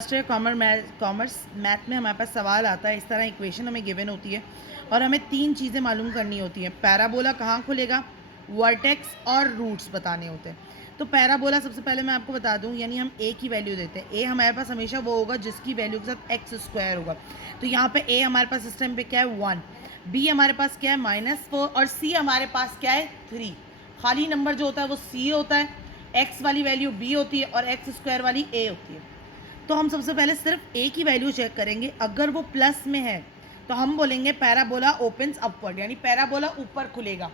Commerce math में हमारे पास सवाल आता है, इस तरह इक्वेशन हमें गिवन होती है और हमें तीन चीज़ें मालूम करनी होती हैं। पैराबोला कहाँ खुलेगा, वर्टेक्स और रूट्स बताने होते हैं। तो पैराबोला सबसे पहले मैं आपको बता दूं, यानी हम ए की वैल्यू देते हैं। ए हमारे पास हमेशा वो होगा जिसकी वैल्यू के साथ एक्स स्क्वायर होगा। तो यहाँ पे ए हमारे पास सिस्टम पे क्या है 1, बी हमारे पास क्या है -4 और सी हमारे पास क्या है 3। खाली नंबर जो होता है वो सी होता है, एक्स वाली वैल्यू बी होती है और एक्स स्क्वायर वाली ए होती है। तो हम सबसे पहले सिर्फ ए की वैल्यू चेक करेंगे। अगर वो प्लस में है तो हम बोलेंगे पैराबोला ओपन्स अपवर्ड, यानी पैराबोला ऊपर खुलेगा।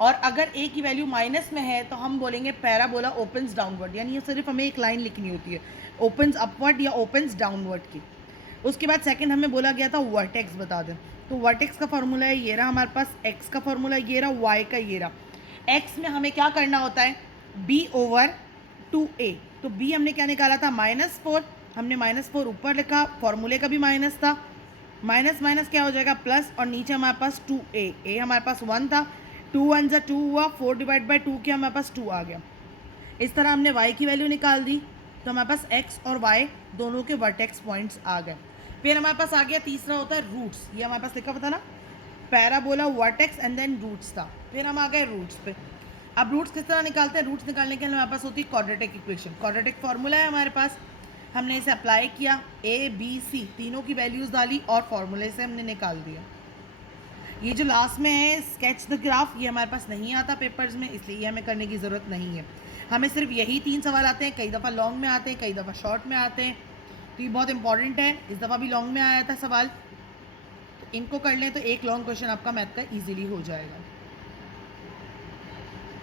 और अगर ए की वैल्यू माइनस में है तो हम बोलेंगे पैराबोला ओपन्स डाउनवर्ड, यानी ये सिर्फ हमें एक लाइन लिखनी होती है, ओपन्स अपवर्ड या ओपन्स डाउनवर्ड की। उसके बाद सेकंड हमें बोला गया था वर्टेक्स बता दें। तो वर्टेक्स का फॉर्मूला है ये रहा हमारे पास, एक्स का फॉर्मूला ये रहा, वाई का ये रहा। एक्स में हमें क्या करना होता है, b/2a। तो b हमने क्या निकाला था -4, हमने -4 ऊपर लिखा, फॉर्मूले का भी माइनस था, माइनस माइनस क्या हो जाएगा प्लस, और नीचे हमारे पास 2a। a हमारे पास 1 था, 2 1 जा 2 हुआ, 4/2 के हमारे पास 2 आ गया। इस तरह हमने y की वैल्यू निकाल दी, तो हमारे पास x और y दोनों के वर्टेक्स पॉइंट्स आ गए। फिर हमारे पास आ गया तीसरा होता है रूट्स, ये हमारे पास लिखा पता ना, parabola vertex and then roots था। फिर हम आ गए रूट्स पे। अब रूट्स किस तरह निकालते हैं, रूट्स निकालने के लिए हमारे पास होती है क्वाड्रेटिक इक्वेशन। क्वाड्रेटिक फार्मूला है हमारे पास, हमने इसे अप्लाई किया, ए बी सी तीनों की वैल्यूज़ डाली और फार्मूले से हमने निकाल दिया। ये जो लास्ट में है स्केच द ग्राफ, ये हमारे पास नहीं आता पेपर्स में, इसलिए ये हमें करने की ज़रूरत नहीं है। हमें सिर्फ यही 3 सवाल आते हैं, कई दफ़ा लॉन्ग में आते हैं, कई दफ़ा शॉर्ट में आते हैं। तो ये बहुत इंपॉर्टेंट है, इस दफ़ा भी लॉन्ग में आया था सवाल, तो इनको कर लें तो एक लॉन्ग क्वेश्चन आपका मैथ का ईजिली हो जाएगा।